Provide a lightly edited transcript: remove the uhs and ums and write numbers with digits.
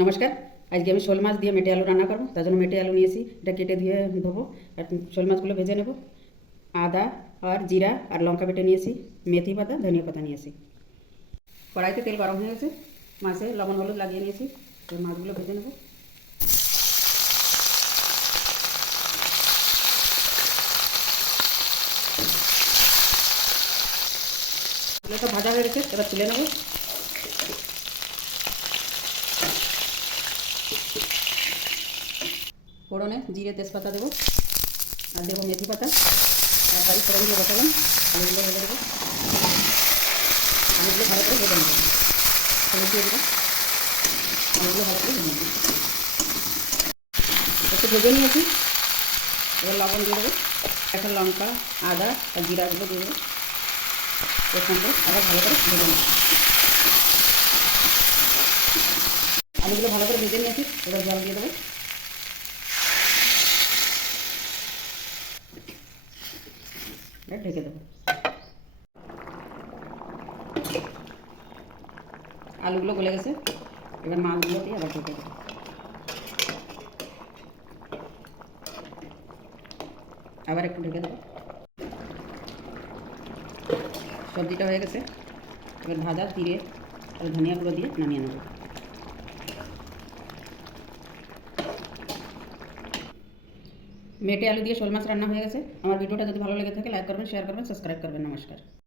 নমস্কার। আজকে আমি শোল মাছ দিয়ে মেটে আলু রান্না করবো। তার জন্য মেটে আলু নিয়েছি, এটা কেটে ধুয়ে ধোবো। আর শোল মাছগুলো ভেজে নেব। আদা আর জিরা আর লঙ্কা বেটে নিয়েছি, মেথি পাতা ধনিয়া পাতা নিয়েছি। কড়াইতে তেল গরম হয়ে গেছে, মাছে লবণ হলুদ লাগিয়ে নিয়েছি। এবার মাছগুলো ভেজে নেব। এগুলো তো ভাজা হয়ে গেছে, এবার তুলে নেব। ফোড়নে জিরে তেজপাতা দেবো, আর দেবো মেথি পাতা। আর বাড়ি ফোড়ন দিয়ে বসালাম, আলুগুলো ভেজে দেবো। আলুগুলো ভালো করে ভেজে নেবো, হলুদ দিয়ে দেবো। আলুগুলো ভালো করে ভেজে নেবো, একটু ভেজে নিয়েছি। এবার লবণ দিয়ে দেবো, একটা লঙ্কা আদা আর জিরাগুলো দিয়ে দেবো। এর সঙ্গে আবার ভালো করে ভেজে নেবো। আলুগুলো ভালো করে ভেজে নিয়েছি, এবার জল দিয়ে দেবো। ঢেকে দেবো। আলুগুলো গলে গেছে, এবার মাছগুলো দিয়ে আবার ঢেকে দেবো। আবার একটু ঢেকে দেবো। সবজিটা হয়ে গেছে, এবার ভাজা জিরে আর ধনিয়া গুঁড়ো দিয়ে নামিয়ে নেব। মেটে আলু দিয়ে শোল মাছ রান্না হয়ে গেছে। আমার ভিডিওটা যদি ভালো লেগে থাকে লাইক করবেন, শেয়ার করবেন, সাবস্ক্রাইব করবেন। নমস্কার।